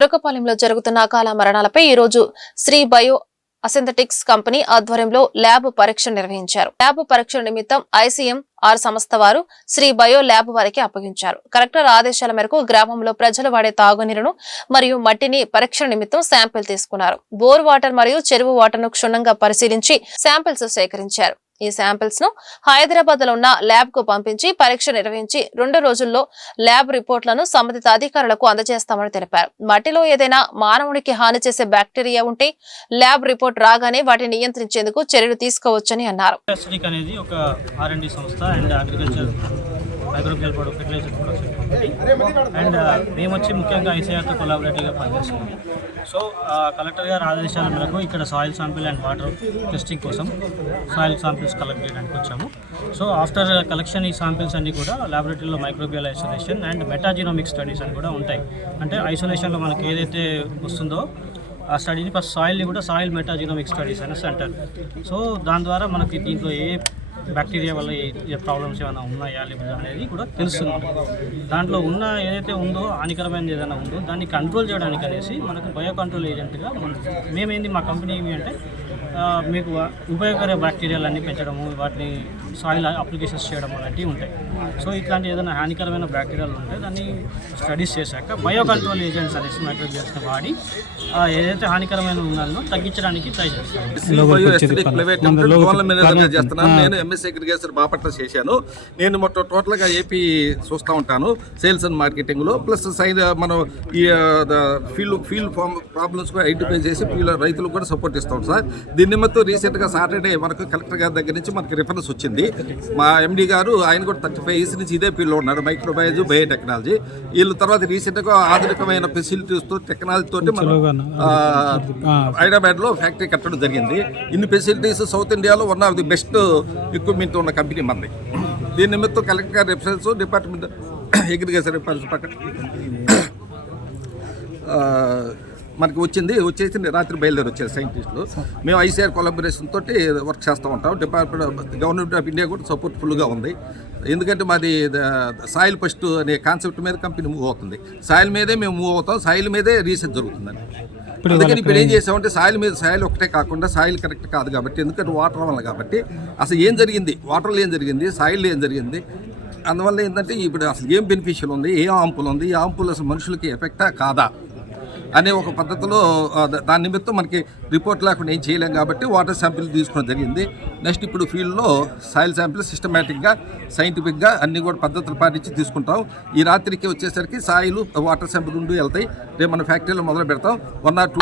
తురకపాలెంలో జరుగుతున్న అకాల మరణాలపై ఈ రోజు శ్రీ బయో అసింథెటిక్స్ కంపెనీ ఆధ్వర్యంలో ల్యాబ్ పరీక్ష నిర్వహించారు. ల్యాబ్ పరీక్ష నిమిత్తం ICMR సంస్థ వారు శ్రీ బయో ల్యాబ్ వారికి అప్పగించారు. కలెక్టర్ ఆదేశాల మేరకు గ్రామంలో ప్రజలు వాడే తాగునీరును మరియు మట్టిని పరీక్ష నిమిత్తం శాంపిల్ తీసుకున్నారు. బోర్ వాటర్ మరియు చెరువు వాటర్ ను క్షుణ్ణంగా పరిశీలించి శాంపిల్స్ సేకరించారు. ఈ శాంపిల్స్ ను హైదరాబాద్ లో ఉన్న ల్యాబ్ కు పంపించి పరీక్ష నిర్వహించి 2 రోజుల్లో ల్యాబ్ రిపోర్ట్లను సంబంధిత అధికారులకు అందజేస్తామని తెలిపారు. మట్టిలో ఏదైనా మానవునికి హాని చేసే బ్యాక్టీరియా ఉంటే ల్యాబ్ రిపోర్ట్ రాగానే వాటిని నియంత్రించేందుకు చర్యలు తీసుకోవచ్చని అన్నారు. Microbial product fertiliser production company and మేము వచ్చి ముఖ్యంగా ICRతో కొలాబరేటివ్గా పనిచేస్తున్నాము. సో కలెక్టర్ గారి ఆదేశాల మేరకు ఇక్కడ soil sample and water testing కోసం సాయిల్ శాంపిల్స్ కలెక్ట్ చేయడానికి వచ్చాము. సో ఆఫ్టర్ కలెక్షన్ ఈ శాంపిల్స్ అన్నీ కూడా ల్యాబొరేటరీలో మైక్రోబియల్ ఐసోలేషన్ అండ్ మెటాజినోమిక్ స్టడీస్ అని కూడా ఉంటాయి. అంటే ఐసోలేషన్లో మనకి ఏదైతే వస్తుందో ఆ స్టడీని ఫస్ట్ సాయిల్ని కూడా సాయిల్ మెటాజినోమిక్ స్టడీస్ అనేసి అంటారు. సో దాని ద్వారా మనకి దీంట్లో ఏ బ్యాక్టీరియా వల్ల ఏ ప్రాబ్లమ్స్ ఏమైనా ఉన్నాయా లేదా అనేది కూడా తెలుస్తుంది. దాంట్లో ఉన్న ఏదైతే ఉందో హానికరమైనది ఏదైనా ఉందో దాన్ని కంట్రోల్ చేయడానికి అనేసి మనకు బయో కంట్రోల్ ఏజెంట్గా మేమేంది మా కంపెనీ ఏమి అంటే మీకు ఉపయోగకర బ్యాక్టీరియాలన్నీ పెంచడము, వాటిని సాయిల్ అప్లికేషన్స్ చేయడం అలాంటివి ఉంటాయి. సో ఇట్లాంటి ఏదైనా హానికరమైన బ్యాక్టీరియాలు ఉంటే దాన్ని స్టడీస్ చేశాక బయో కంట్రోల్ ఏజెంట్స్ అనేసి మైక్రోబియల్స్ని వాడి ఏదైతే హానికరమైన ఉందో తగ్గించడానికి ట్రై చేస్తాను. నేను MS అగ్రికల్చర్ బాపట్ల చేశాను. నేను టోటల్గా ఏపీ చూస్తూ ఉంటాను సేల్స్ అండ్ మార్కెటింగ్లో. ప్లస్ మనం ఈ ఫీల్డ్ ప్రాబ్లమ్స్ కూడా ఐడెంటిఫై చేసి రైతులకు కూడా సపోర్ట్ ఇస్తాం సార్. దీని నిమిత్తం రీసెంట్గా సాటర్డే మనకు కలెక్టర్ గారి దగ్గర నుంచి మనకి రిఫరెన్స్ వచ్చింది. మా MD గారు ఆయన కూడా 35 years నుంచి ఇదే ఫీల్డ్లో ఉన్నారు, మైక్రోబయాలజీ బయోటెక్నాలజీ. వీళ్ళ తర్వాత రీసెంట్గా ఆధునికమైన ఫెసిలిటీస్తో టెక్నాలజీతో మనం హైదరాబాద్లో ఫ్యాక్టరీ కట్టడం జరిగింది. ఇన్ని ఫెసిలిటీస్ సౌత్ ఇండియాలో one of the best equipment ఉన్న కంపెనీ మనది. దీని నిమిత్తం కలెక్టర్ గారి రిఫరెన్స్ డిపార్ట్మెంట్ అగ్రికల్చర్ మనకి వచ్చేసి రాత్రి బయలుదేరి వచ్చారు సైంటిస్టులు. మేము ICR కొలాబరేషన్ తోటి వర్క్ చేస్తూ ఉంటాం. గవర్నమెంట్ ఆఫ్ ఇండియా కూడా సపోర్ట్ఫుల్గా ఉంది. ఎందుకంటే మాది సాయిల్ ఫస్ట్ అనే కాన్సెప్ట్ మీద కంపెనీ మూవ్ అవుతుంది. సాయిల్ మీదే మేము మూవ్ అవుతాం, సాయిల్ మీదే రీసెర్చ్ జరుగుతుందని. అందుకని ఇప్పుడు ఏం చేసామంటే సాయిల్ ఒకటే కాకుండా సాయిల్ కరెక్ట్ కాదు కాబట్టి, ఎందుకంటే వాటర్ వల్ల కాబట్టి అసలు ఏం జరిగింది, వాటర్లో ఏం జరిగింది, సాయిల్లో ఏం జరిగింది, అందువల్ల ఏంటంటే ఇప్పుడు అసలు ఏం బెనిఫిషియల్ ఉంది, ఏ ఆంపుల్ ఉంది, ఈ ఆంపుల్ అసలు మనుషులకి ఎఫెక్టా కాదా అనే ఒక పద్ధతిలో దాని నిమిత్తం మనకి రిపోర్ట్ లేకుండా ఏం చేయలేం కాబట్టి వాటర్ శాంపిల్ తీసుకోవడం జరిగింది. నెక్స్ట్ ఇప్పుడు ఫీల్డ్లో సాయిల్ శాంపిల్ సిస్టమేటిక్గా సైంటిఫిక్గా అన్ని కూడా పద్ధతులు పాటించి తీసుకుంటాం. ఈ రాత్రికి వచ్చేసరికి సాయిల్ వాటర్ శాంపిల్ 2 వెళ్తాయి. రేపు మన ఫ్యాక్టరీలో మొదలు పెడతాం. 1 or 2